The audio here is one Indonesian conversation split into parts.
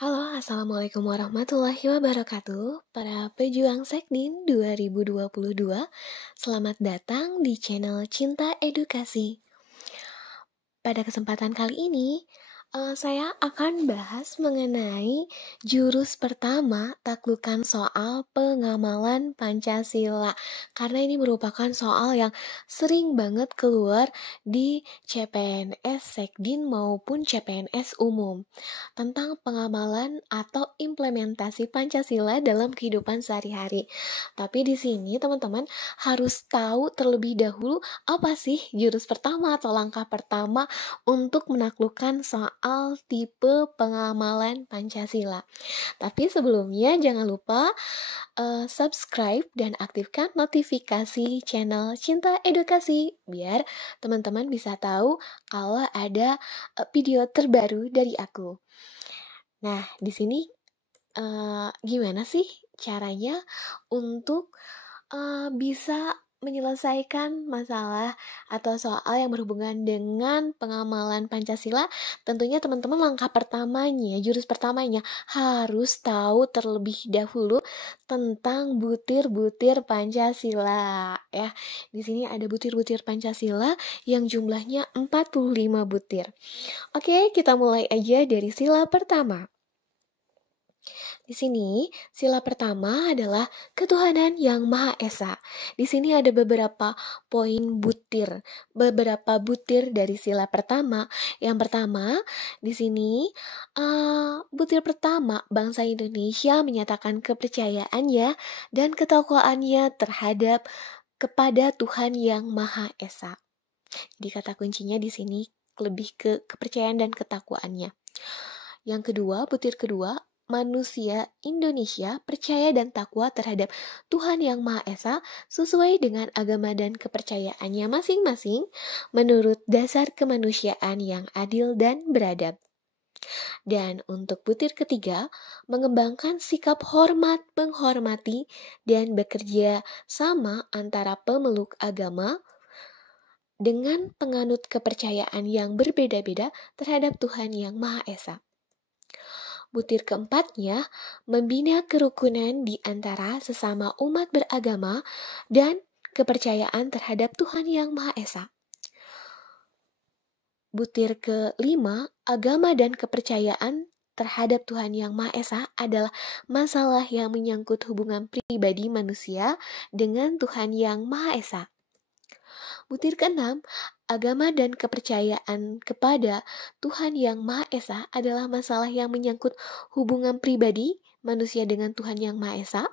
Halo, Assalamualaikum warahmatullahi wabarakatuh. Para pejuang Sekdin 2022, selamat datang di channel Cinta Edukasi. Pada kesempatan kali ini, saya akan bahas mengenai jurus pertama taklukan soal pengamalan Pancasila. Karena ini merupakan soal yang sering banget keluar di CPNS Sekdin maupun CPNS umum tentang pengamalan atau implementasi Pancasila dalam kehidupan sehari-hari. Tapi di sini teman-teman harus tahu terlebih dahulu apa sih jurus pertama atau langkah pertama untuk menaklukkan soal tipe pengamalan Pancasila. Tapi sebelumnya jangan lupa subscribe dan aktifkan notifikasi channel Cinta Edukasi biar teman-teman bisa tahu kalau ada video terbaru dari aku. Nah, di sini gimana sih caranya untuk bisa menyelesaikan masalah atau soal yang berhubungan dengan pengamalan Pancasila? Tentunya teman-teman langkah pertamanya, jurus pertamanya harus tahu terlebih dahulu tentang butir-butir Pancasila ya. Di sini ada butir-butir Pancasila yang jumlahnya 45 butir. Oke, kita mulai aja dari sila pertama. Di sini, sila pertama adalah ketuhanan yang Maha Esa. Di sini ada beberapa poin butir, beberapa butir dari sila pertama. Yang pertama, di sini butir pertama, bangsa Indonesia menyatakan kepercayaannya dan ketakwaannya terhadap kepada Tuhan yang Maha Esa. Jadi kata kuncinya di sini lebih ke kepercayaan dan ketakwaannya. Yang kedua, butir kedua, manusia Indonesia percaya dan takwa terhadap Tuhan Yang Maha Esa sesuai dengan agama dan kepercayaannya masing-masing menurut dasar kemanusiaan yang adil dan beradab. Dan untuk butir ketiga, mengembangkan sikap hormat, menghormati, dan bekerja sama antara pemeluk agama dengan penganut kepercayaan yang berbeda-beda terhadap Tuhan Yang Maha Esa. Butir keempatnya, membina kerukunan di antara sesama umat beragama dan kepercayaan terhadap Tuhan Yang Maha Esa. Butir kelima, agama dan kepercayaan terhadap Tuhan Yang Maha Esa adalah masalah yang menyangkut hubungan pribadi manusia dengan Tuhan Yang Maha Esa. Butir keenam, agama dan kepercayaan kepada Tuhan Yang Maha Esa adalah masalah yang menyangkut hubungan pribadi manusia dengan Tuhan Yang Maha Esa.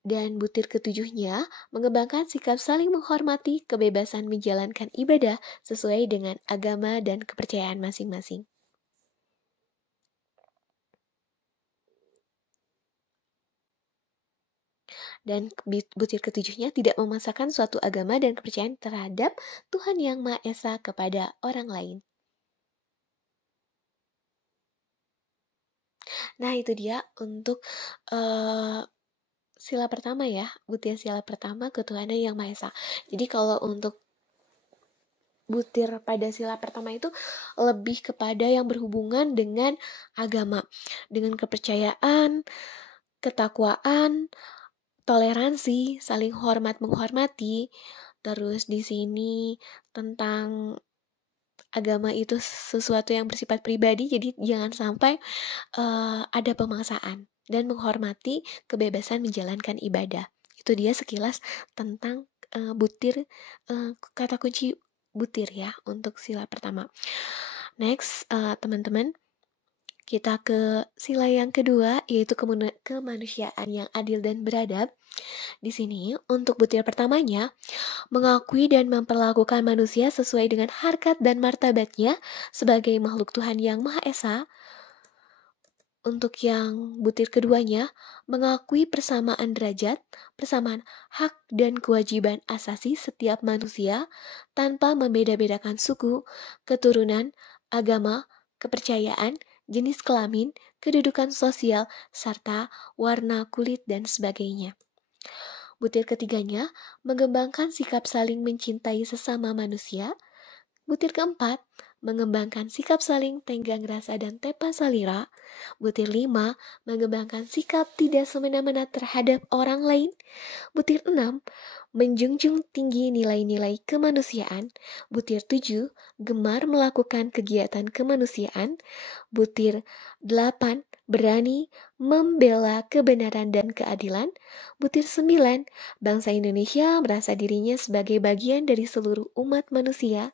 Dan butir ketujuhnya, mengembangkan sikap saling menghormati kebebasan menjalankan ibadah sesuai dengan agama dan kepercayaan masing-masing. Dan butir ketujuhnya tidak memaksakan suatu agama dan kepercayaan terhadap Tuhan Yang Maha Esa kepada orang lain. Nah, itu dia untuk sila pertama ya, butir sila pertama ketuhanan Yang Maha Esa. Jadi kalau untuk butir pada sila pertama itu lebih kepada yang berhubungan dengan agama, dengan kepercayaan, ketakwaan, toleransi, saling hormat menghormati. Terus di sini tentang agama itu sesuatu yang bersifat pribadi, jadi jangan sampai ada pemaksaan dan menghormati kebebasan menjalankan ibadah. Itu dia sekilas tentang butir, kata kunci butir ya untuk sila pertama. Next, teman-teman, kita ke sila yang kedua, yaitu kemanusiaan yang adil dan beradab. Di sini, untuk butir pertamanya, mengakui dan memperlakukan manusia sesuai dengan harkat dan martabatnya sebagai makhluk Tuhan Yang Maha Esa. Untuk yang butir keduanya, mengakui persamaan derajat, persamaan hak dan kewajiban asasi setiap manusia tanpa membeda-bedakan suku, keturunan, agama, kepercayaan, jenis kelamin, kedudukan sosial, serta warna kulit dan sebagainya. Butir ketiganya, mengembangkan sikap saling mencintai sesama manusia, Butir keempat, mengembangkan sikap saling tenggang rasa dan tepa salira. Butir 5, mengembangkan sikap tidak semena-mena terhadap orang lain. Butir 6, menjunjung tinggi nilai-nilai kemanusiaan. Butir 7, gemar melakukan kegiatan kemanusiaan. Butir 8, berani membela kebenaran dan keadilan. Butir 9, bangsa Indonesia merasa dirinya sebagai bagian dari seluruh umat manusia.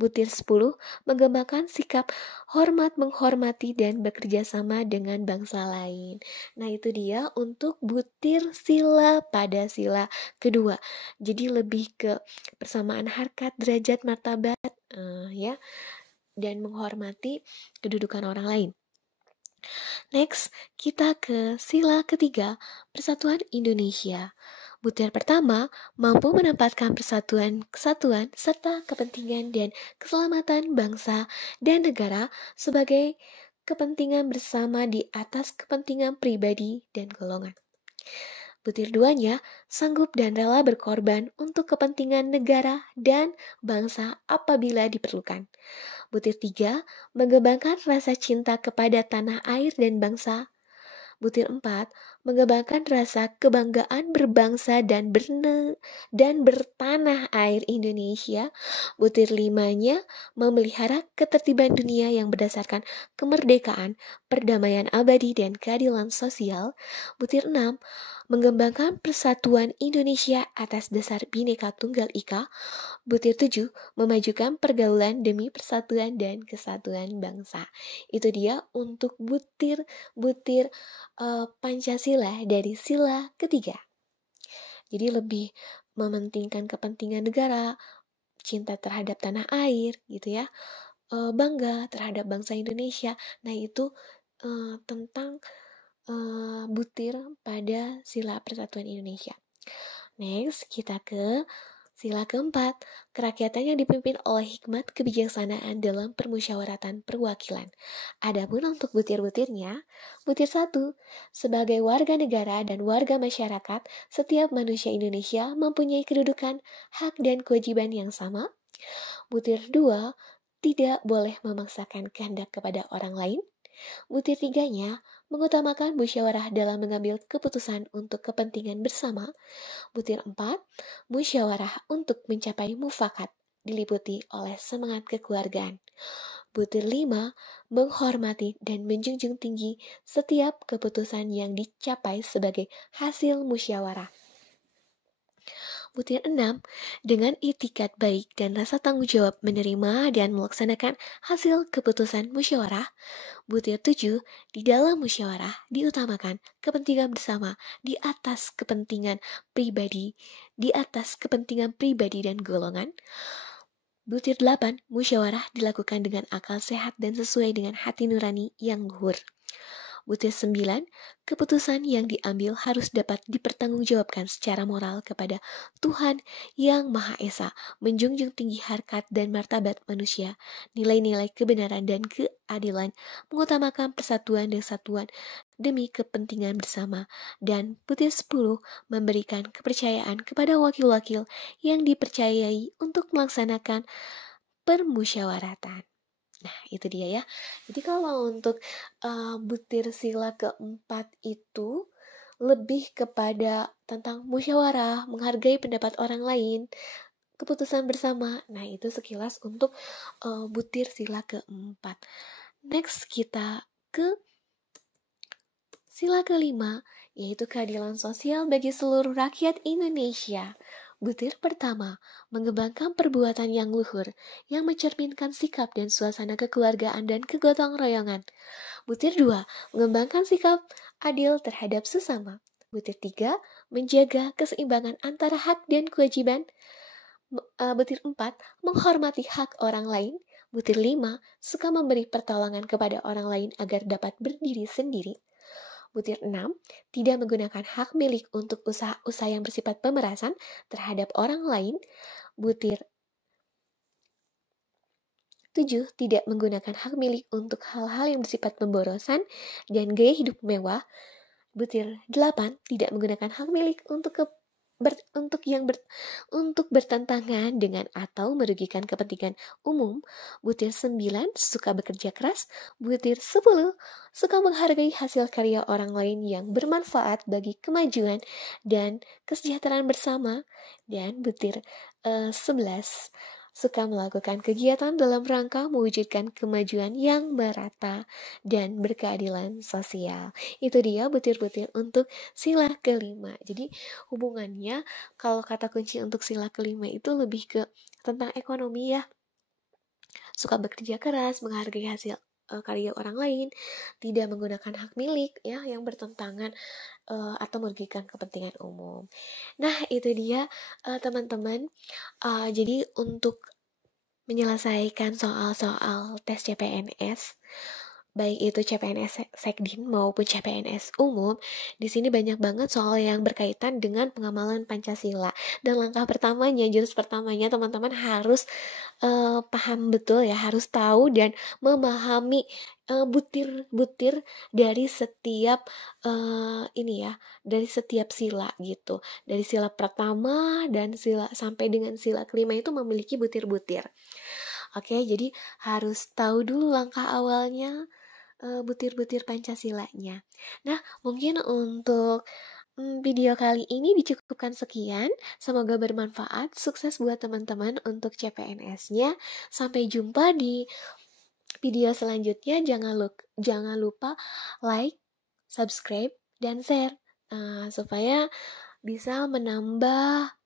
Butir 10, mengembangkan sikap hormat menghormati dan bekerja sama dengan bangsa lain. Nah, itu dia untuk butir sila pada sila kedua. Jadi lebih ke persamaan harkat, derajat, martabat, ya, dan menghormati kedudukan orang lain. Next, kita ke sila ketiga, Persatuan Indonesia. Butir pertama, mampu menempatkan persatuan, kesatuan, serta kepentingan dan keselamatan bangsa dan negara sebagai kepentingan bersama di atas kepentingan pribadi dan golongan. Butir duanya, sanggup dan rela berkorban untuk kepentingan negara dan bangsa apabila diperlukan. Butir 3, mengembangkan rasa cinta kepada tanah air dan bangsa. Butir 4, mengembangkan rasa kebanggaan berbangsa dan bertanah air Indonesia. Butir 5-nya, memelihara ketertiban dunia yang berdasarkan kemerdekaan, perdamaian abadi, dan keadilan sosial. Butir 6, mengembangkan persatuan Indonesia atas dasar Bhinneka Tunggal Ika. Butir 7, memajukan pergaulan demi persatuan dan kesatuan bangsa. Itu dia untuk butir-butir Pancasila dari sila ketiga. Jadi lebih mementingkan kepentingan negara, cinta terhadap tanah air, gitu ya, bangga terhadap bangsa Indonesia. Nah, itu tentang butir pada sila persatuan Indonesia. Next, kita ke sila keempat, kerakyatan yang dipimpin oleh hikmat kebijaksanaan dalam permusyawaratan perwakilan. Adapun untuk butir-butirnya, butir 1, sebagai warga negara dan warga masyarakat, setiap manusia Indonesia mempunyai kedudukan, hak dan kewajiban yang sama. Butir 2, tidak boleh memaksakan kehendak kepada orang lain. Butir 3-nya, mengutamakan musyawarah dalam mengambil keputusan untuk kepentingan bersama. Butir 4, musyawarah untuk mencapai mufakat, diliputi oleh semangat kekeluargaan. Butir 5, menghormati dan menjunjung tinggi setiap keputusan yang dicapai sebagai hasil musyawarah. Butir 6, dengan itikat baik dan rasa tanggung jawab menerima dan melaksanakan hasil keputusan musyawarah. Butir 7, di dalam musyawarah diutamakan kepentingan bersama di atas kepentingan pribadi, dan golongan. Butir 8, musyawarah dilakukan dengan akal sehat dan sesuai dengan hati nurani yang luhur. Butir 9, keputusan yang diambil harus dapat dipertanggungjawabkan secara moral kepada Tuhan yang Maha Esa, menjunjung tinggi harkat dan martabat manusia, nilai-nilai kebenaran dan keadilan, mengutamakan persatuan dan kesatuan demi kepentingan bersama. Dan butir 10, memberikan kepercayaan kepada wakil-wakil yang dipercayai untuk melaksanakan permusyawaratan. Nah, itu dia ya. Jadi kalau untuk butir sila keempat itu lebih kepada tentang musyawarah, menghargai pendapat orang lain, keputusan bersama. Nah, itu sekilas untuk butir sila keempat. Next, kita ke sila kelima, yaitu keadilan sosial bagi seluruh rakyat Indonesia. Butir pertama, mengembangkan perbuatan yang luhur, yang mencerminkan sikap dan suasana kekeluargaan dan kegotong royongan. Butir 2, mengembangkan sikap adil terhadap sesama. Butir 3, menjaga keseimbangan antara hak dan kewajiban. Butir 4, menghormati hak orang lain. Butir 5, suka memberi pertolongan kepada orang lain agar dapat berdiri sendiri. Butir 6, tidak menggunakan hak milik untuk usaha-usaha yang bersifat pemerasan terhadap orang lain. Butir 7, tidak menggunakan hak milik untuk hal-hal yang bersifat pemborosan dan gaya hidup mewah. Butir 8, tidak menggunakan hak milik untuk untuk bertentangan dengan atau merugikan kepentingan umum. Butir 9 suka bekerja keras. Butir 10 suka menghargai hasil karya orang lain yang bermanfaat bagi kemajuan dan kesejahteraan bersama. Dan butir 11 suka melakukan kegiatan dalam rangka mewujudkan kemajuan yang merata dan berkeadilan sosial. Itu dia butir-butir untuk sila kelima. Jadi hubungannya, kalau kata kunci untuk sila kelima itu lebih ke tentang ekonomi ya. Suka bekerja keras, menghargai hasil karya orang lain, tidak menggunakan hak milik ya yang bertentangan atau merugikan kepentingan umum. Nah, itu dia teman-teman. Jadi untuk menyelesaikan soal-soal tes CPNS, baik itu CPNS Sekdin maupun CPNS umum, di sini banyak banget soal yang berkaitan dengan pengamalan Pancasila. Dan langkah pertamanya, jurus pertamanya teman-teman harus paham betul ya, harus tahu dan memahami butir-butir dari setiap dari setiap sila gitu. Dari sila pertama dan sila sampai dengan sila kelima itu memiliki butir-butir. Oke, jadi harus tahu dulu langkah awalnya, butir-butir Pancasilanya. Nah, mungkin untuk video kali ini dicukupkan sekian. Semoga bermanfaat. Sukses buat teman-teman untuk CPNS-nya. Sampai jumpa di video selanjutnya. Jangan lupa like, subscribe, dan share supaya bisa menambah